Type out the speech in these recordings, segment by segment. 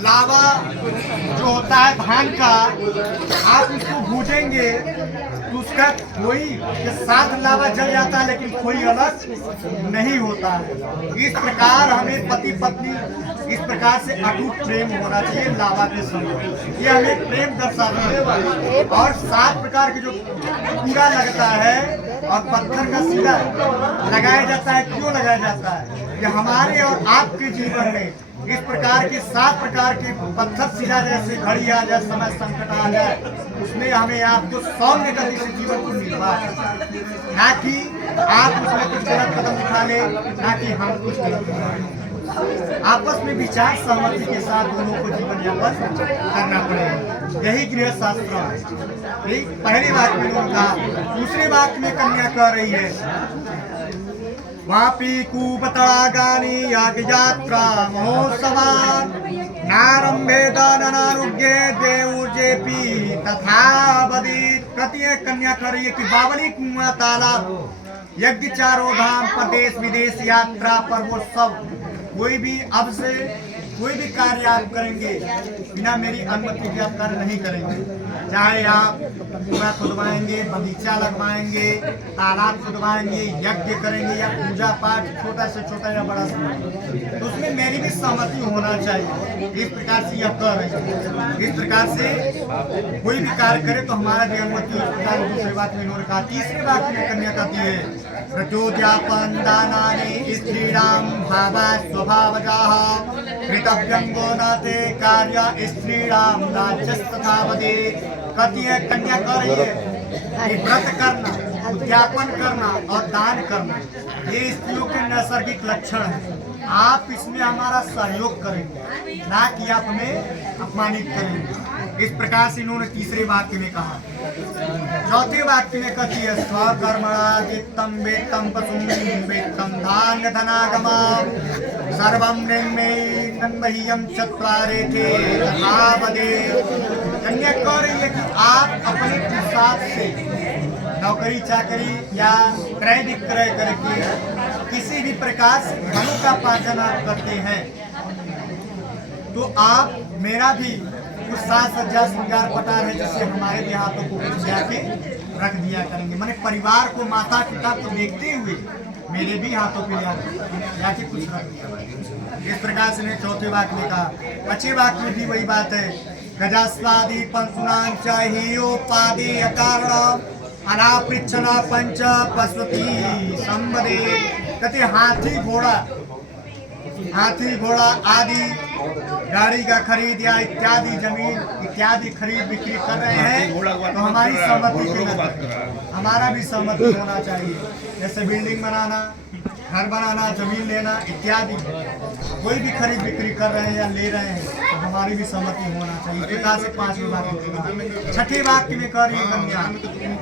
लावा जो होता है धान का, आप उसको भूजेंगे तो उसका खोई के साथ लावा जल जाता है, लेकिन खोई अलग नहीं होता है। इस प्रकार हमें पति पत्नी इस प्रकार से अटूट प्रेम होना चाहिए लावा के समय। ये हमें प्रेम दर्शाता है। और 7 प्रकार के जो कूड़ा लगता है और पत्थर का सीधा लगाया जाता है, क्यों लगाया जाता है? ये हमारे और आपके जीवन में इस प्रकार के 7 प्रकार के पत्थर सीधा, जैसे घड़ी आ जाए, समय संकट आ जाए, उसमें हमें आपको सौम्य गति से जीवन को निर्वाह करना, ना कि आप उसमें कुछ गलत कदम उठा ले, ना कि हम कुछ गलत कदम। आपस में विचार सहमति के साथ दोनों को जीवन यापन करना पड़ेगा। यही गृह शास्त्र है। पहले वाक्य में उन्होंने कहा। दूसरे वाक्य में कन्या कह रही है, वापी कूपतड़ा गानी याग यात्रा महोत्सवा नारंभे दाननारुग्ये देऊर्जेपी तथा बदित। कतिये कन्या कर रही है कि बावली कुआं तालाब यज्ञ चारों धाम प्रदेश विदेश यात्रा पर वो सब कोई भी अब से कोई भी कार्य आप करेंगे बिना मेरी अनुमति के आप कार्य नहीं करेंगे। चाहे आप कुआं खुदवाएंगे, बगीचा लगवाएंगे, तालाब खुदवाएंगे, यज्ञ करेंगे या पूजा पाठ छोटा से छोटा या बड़ा से, तो उसमें मेरी भी सहमति होना चाहिए। इस प्रकार से यह कह रही है। इस प्रकार से कोई भी कार्य करे तो हमारा भी अनुमति। इस प्रकार दूसरी बात में इन्होंने कहा। तीसरी बात में कन्या कहती है, प्रचोद्यापन दानानि स्त्रीणाम भावा स्वभावजाः कृतव्यंगो नाते कार्य स्त्रीणाम राज्यस्तथा वदेत्। कहती है कन्या कह रही है कि व्रत करना, उद्यापन करना और दान करना ये स्त्रियों के नैसर्गिक लक्षण है। आप इसमें हमारा सहयोग करेंगे, ना कि आप हमें अपमानित करेंगे। इस प्रकार से इन्होंने तीसरे वाक्य में कहा। चौथे वाक्य में कहती है, स्वकर्मणा वित्तम वेत्तम पशुम वेत्तम धान्य धनागमम सर्वम निर्मय्यम चत्वारे थे तथावदे। कन्या कह रही है कि आप अपने पुरुषार्थ से नौकरी चाकरी या क्रय विक्रय करके किसी भी प्रकार से धनों का पार्जन आप करते हैं, तो आप मेरा भी कुछ साज सज्जा श्रृंगार पटार है जिससे हमारे भी हाथों को कुछ जाके रख दिया करेंगे। मैंने परिवार को, माता पिता को देखते हुए मेरे भी हाथों पे जाके कुछ रख दिया। इस प्रकार से चौथे वाक्य में कहा। 5वें वाक्य में भी वही बात है। गजास्वादी पंचुनां चाहियोपादि अकारण अनापृच्छना पंच पशुपति संबदे। कहते हाथी घोड़ा आदि गाड़ी का खरीद या इत्यादि जमीन इत्यादि खरीद बिक्री कर रहे हैं, तो हमारी सहमति के साथ हमारा भी सहमति होना चाहिए। जैसे बिल्डिंग बनाना, घर बनाना, जमीन लेना इत्यादि कोई भी खरीद बिक्री कर रहे हैं या ले रहे हैं, तो हमारी भी सहमति होना चाहिए। इस प्रकार से 5वें वाक्य में। 6ठे वाक्य में कह रही है कन्या,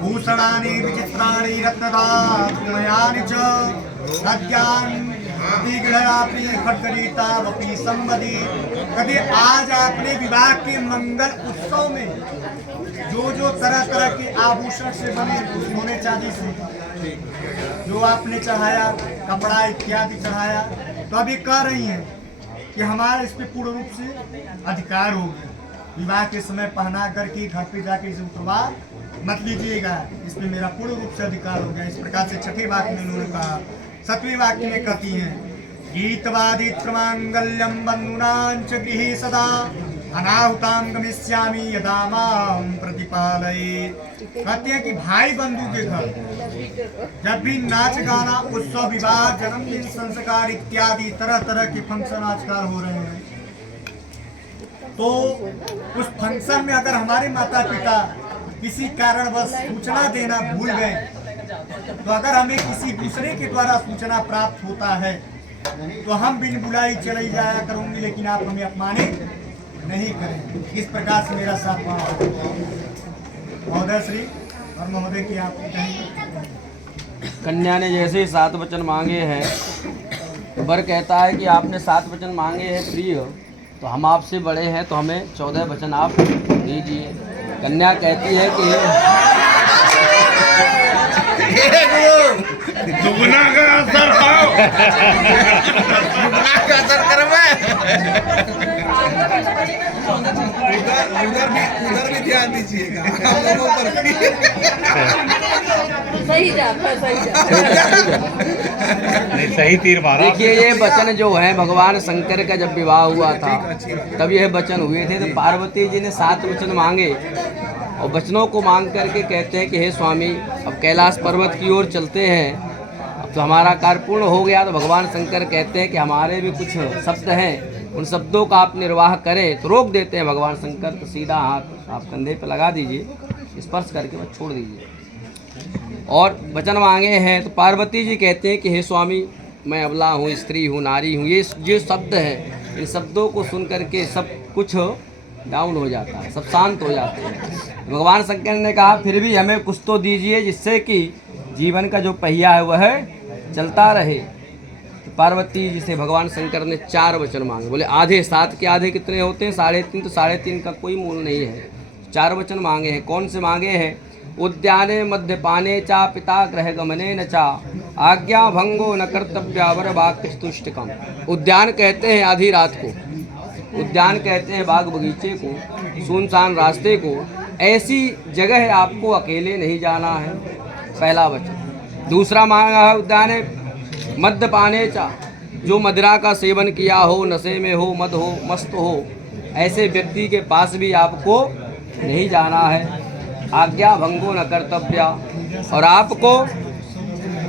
भूषणानि विचित्राणि रत्नदानि च अज्ञान कभी आज आपने विवाह के मंगल उत्सव में जो तरह तरह के आभूषण से बने, सोने चांदी से जो आपने चढ़ाया, कपड़ा इत्यादि चढ़ाया, तो अभी कह रही हैं कि हमारा इस पे पूर्ण रूप से अधिकार हो गया। विवाह के समय पहना करके घर पे जाके इसे उतरवा मत लीजिएगा, इसमें मेरा पूर्ण रूप से अधिकार हो गया। इस प्रकार से 6ठे वाक्य में उन्होंने कहा। 7वें वाक्य में कहती हैं, गीतवादित्र मांगल्यम बंधुनांच गृहे सदा अनाहुतां गमिष्यामि यदा मां प्रतिपालयेत्। कहते हैं कि भाई बंधु के घर जब भी नाच गाना, उत्सव, विवाह, जन्मदिन, संस्कार इत्यादि तरह तरह के फंक्शन आजकल हो रहे हैं, तो उस फंक्शन में अगर हमारे माता पिता किसी कारणवश सूचना देना भूल गए, तो अगर हमें किसी दूसरे के द्वारा सूचना प्राप्त होता है तो हम बिन बुलाई चली जाया करूंगी, लेकिन आप हमें अपमानित नहीं करें। इस प्रकार से मेरा साथ महोदय श्री और महोदय की आप कहेंगे। कन्या ने जैसे ही 7 वचन मांगे हैं, वर कहता है कि आपने 7 वचन मांगे हैं प्रिय, तो हम आपसे बड़े हैं, तो हमें 14 वचन आप दीजिए। कन्या कहती है कि दुगना का असर उधर भी ध्यान दीजिएगा, हम लोगों पर भी। सही जा नहीं, सही तीर मारा। देखिए ये वचन जो है भगवान शंकर का जब विवाह हुआ था तब यह वचन हुए थे। तो पार्वती जी ने 7 वचन मांगे और वचनों को मांग करके कहते हैं कि हे स्वामी अब कैलाश पर्वत की ओर चलते हैं, अब तो हमारा कार्य पूर्ण हो गया। तो भगवान शंकर कहते हैं कि हमारे भी कुछ शब्द हैं, उन शब्दों का आप निर्वाह करें। तो रोक देते हैं भगवान शंकर, तो सीधा हाथ आप कंधे पर लगा दीजिए, स्पर्श करके बस छोड़ दीजिए। और वचन मांगे हैं तो पार्वती जी कहते हैं कि हे स्वामी मैं अबला हूँ, स्त्री हूँ, नारी हूँ, ये शब्द हैं, इन शब्दों को सुन करके सब कुछ डाउन हो जाता है, सब शांत हो जाते हैं। भगवान शंकर ने कहा फिर भी हमें कुछ तो दीजिए जिससे कि जीवन का जो पहिया है वह चलता रहे। तो पार्वती जी से भगवान शंकर ने 4 वचन मांगे। बोले आधे, 7 के आधे कितने होते हैं? 3.5। तो 3.5 का कोई मूल नहीं है। 4 वचन मांगे हैं। कौन से मांगे हैं? उद्याने मद्यपाने चा पिता गृह गमने न चा आज्ञा भंगो न कर्तव्यावर वाक्य तुष्टकम। उद्यान कहते हैं आधी रात को, उद्यान कहते हैं बाग बगीचे को, सुनसान रास्ते को। ऐसी जगह आपको अकेले नहीं जाना है, पहला वचन। दूसरा मांगा है उद्याने मद्यपाने चा, जो मदिरा का सेवन किया हो, नशे में हो, मद हो, मस्त हो, ऐसे व्यक्ति के पास भी आपको नहीं जाना है। आज्ञा भंगो न कर्तव्या, और आपको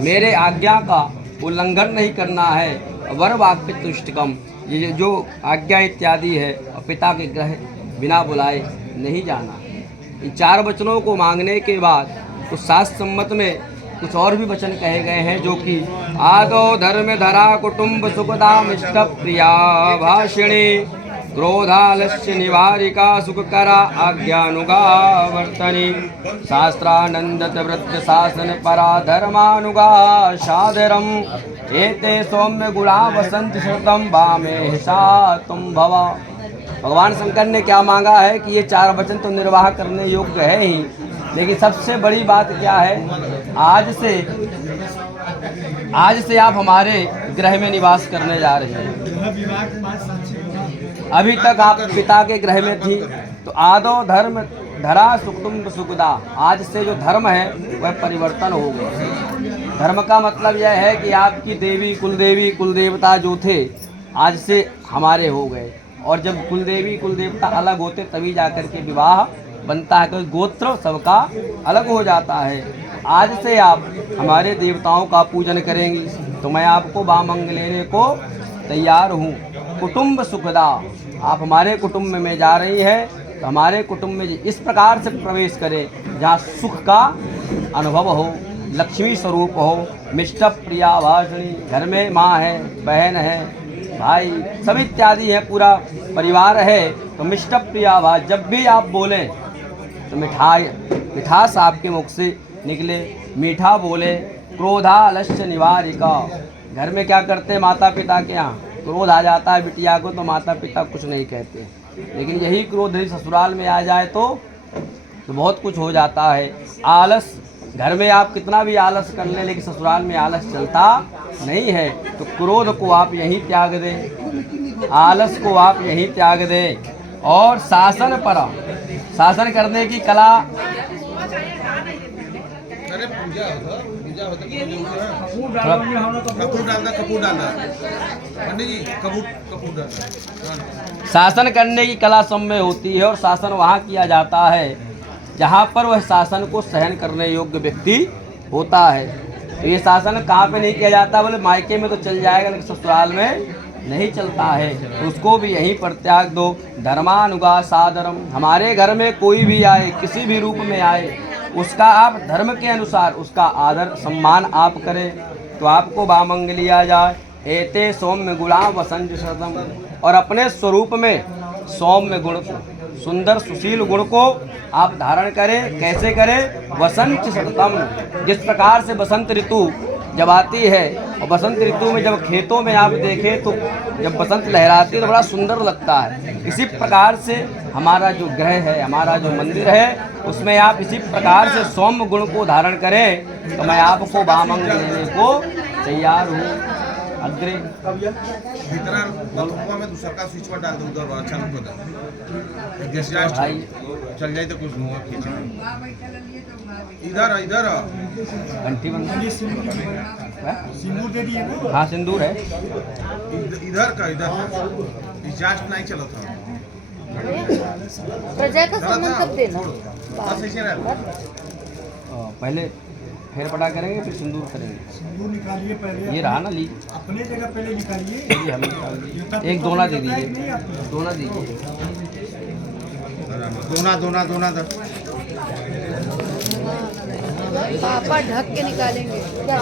मेरे आज्ञा का उल्लंघन नहीं करना है। वर वाक्य तुष्टकम, ये जो आज्ञा इत्यादि है और पिता के ग्रह बिना बुलाए नहीं जाना। इन 4 वचनों को मांगने के बाद कुछ शास्त्र सम्मत में कुछ और भी वचन कहे गए हैं, जो कि आदो धर्म धरा कुटुंब सुखदाम इष्ट प्रिया भाषिणी क्रोधालस्य निवारिका सुखकरा आज्ञानुगा वर्तनी शास्त्रानंदत वृत्त शासन परा धर्मानुगा सादरम एते सौम्य गुणा वसंत शतम बामे हिसा तुम भवा। भगवान शंकर ने क्या मांगा है कि ये 4 वचन तो निर्वाह करने योग्य है ही, लेकिन सबसे बड़ी बात क्या है, आज से आप हमारे ग्रह में निवास करने जा रहे हैं। अभी तक आप पिता के ग्रह में थी, तो आदो धर्म धरा सुकुटुंब सुखदा, आज से जो धर्म है वह परिवर्तन हो गया। धर्म का मतलब यह है कि आपकी देवी कुल देवता जो थे आज से हमारे हो गए, और जब कुल देवी कुल देवता अलग होते तभी जाकर के विवाह बनता है, क्योंकि गोत्र सबका अलग हो जाता है। आज से आप हमारे देवताओं का पूजन करेंगी, तो मैं आपको बामंग लेने को तैयार हूँ। कुटुंब सुखदा, आप हमारे कुटुंब में जा रही हैं, तो हमारे कुटुंब में इस प्रकार से प्रवेश करें जहाँ सुख का अनुभव हो, लक्ष्मी स्वरूप हो, मिष्ट प्रिया भाषणी, घर में माँ है, बहन है, भाई सब इत्यादि है, पूरा परिवार है। तो मिष्ट प्रिया भाष, जब भी आप बोलें तो मिठास आपके मुख से निकले, मीठा बोले। क्रोधालस्य निवारिका, घर में क्या करते हैं माता पिता के यहाँ, क्रोध आ जाता है बिटिया को तो माता पिता कुछ नहीं कहते, लेकिन यही क्रोध यदि ससुराल में आ जाए तो बहुत कुछ हो जाता है। आलस, घर में आप कितना भी आलस कर लें, लेकिन ससुराल में आलस चलता नहीं है। तो क्रोध को आप यहीं त्याग दें, आलस को आप यहीं त्याग दें। और शासन पर, शासन करने की कला, शासन करने की कला सब में होती है, और शासन वहाँ किया जाता है जहाँ पर वह शासन को सहन करने योग्य व्यक्ति होता है। तो ये शासन कहाँ पे नहीं किया जाता, बोले मायके में तो चल जाएगा लेकिन ससुराल में नहीं चलता है, तो उसको भी यहीं पर त्याग दो। धर्मानुगा सादरम, हमारे घर में कोई भी आए, किसी भी रूप में आए, उसका आप धर्म के अनुसार उसका आदर सम्मान आप करें, तो आपको बामंग लिया जाए। एते सौम्य गुणा वसंत शतम, और अपने स्वरूप में सौम्य गुण को, सुंदर सुशील गुण को आप धारण करें। कैसे करें? वसंत शतम, जिस प्रकार से बसंत ऋतु जब आती है, और बसंत ऋतु में जब खेतों में आप देखें तो जब बसंत लहराती है तो बड़ा सुंदर लगता है, इसी प्रकार से हमारा जो ग्रह है, हमारा जो मंदिर है, उसमें आप इसी प्रकार से सौम्य गुण को धारण करें, तो मैं आपको बामंग लेने को तैयार हूँ। अग्रे इतना बल्बा में दूसरा का स्विच पर डाल दो उधर अच्छा नहीं होता गैस भाई चल जाए तो कुछ मुँह खींचे इधर इधर घंटी बंद ये सिंदूर है? सिंदूर दे दिए ना। हाँ सिंदूर है। इधर का इधर एडजस्ट नहीं चला था प्रजा का सम्मान कब देना? बस ऐसे रहा पहले फेर पटा करेंगे फिर सिंदूर करेंगे। सिंदूर निकालिए पहले। ये रहा ना लीजिए। अपने जगह पहले निकालिए। ये हम निकाल एक दोना दे दीजिए। दोना दीजिए। दोना पापा ढक के निकालेंगे क्या?